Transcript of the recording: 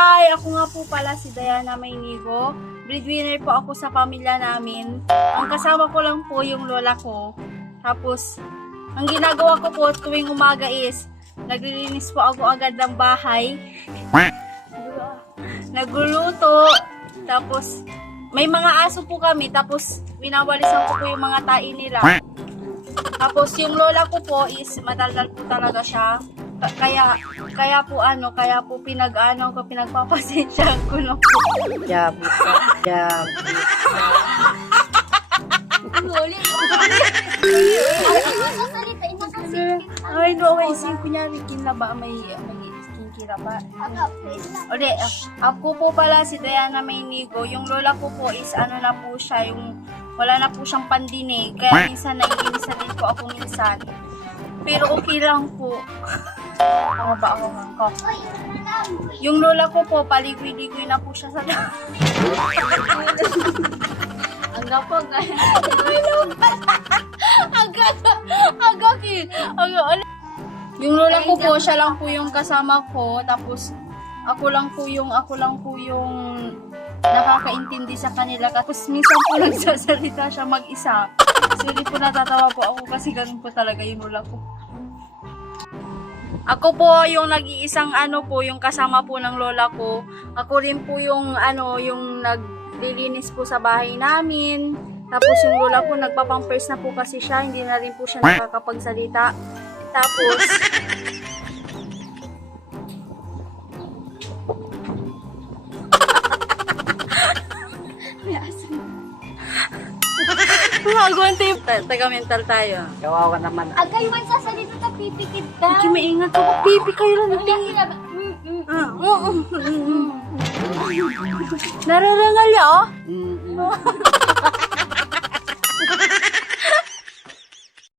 Hi! Ako nga po pala si Diana Maynigo. Breadwinner po ako sa pamilya namin. Ang kasama ko lang po yung lola ko. Tapos, ang ginagawa ko po tuwing umaga is, naglilinis po ako agad ng bahay. Nagluluto. Tapos, may mga aso po kami. Tapos, winawalisan ko po yung mga tae nila. Tapos, yung lola ko po is, madaldal po talaga siya. Kaya po pinagpapasensya ko na po. Jabu ka. Jabu. Ay, no, may isip kunyari, kinlaba, may skincare ba? Ode, ako po pala si Diana Maynigo. Yung lola ko po is, na po siya, yung wala na po siyang pandinig. Kaya minsan naiinis na din po ako minsan. Pero okay lang po. Ano ba ako ko? Yung lola ko po, paligoy-ligoy na po siya sa ang gapag. Yung lola ko po, siya lang po yung kasama ko. Tapos, ako lang po yung nakakaintindi sa kanila. Tapos, minsan po nagsasalita siya mag-isa. Kasi po natatawa po ako kasi ganun po talaga yung lola ko. Ako po yung nag-iisang yung kasama po ng lola ko. Ako rin po yung yung naglilinis po sa bahay namin. Tapos yung lola ko nagpapampers na po kasi siya, hindi na rin po siya nakakapagsalita. Tapos Magwanti. Taga-mental tayo. Kawawa naman. Agay man sa salita na pipikit ka. Hindi maingat ako. Pipi kayo lang. Nararangal niya, oh.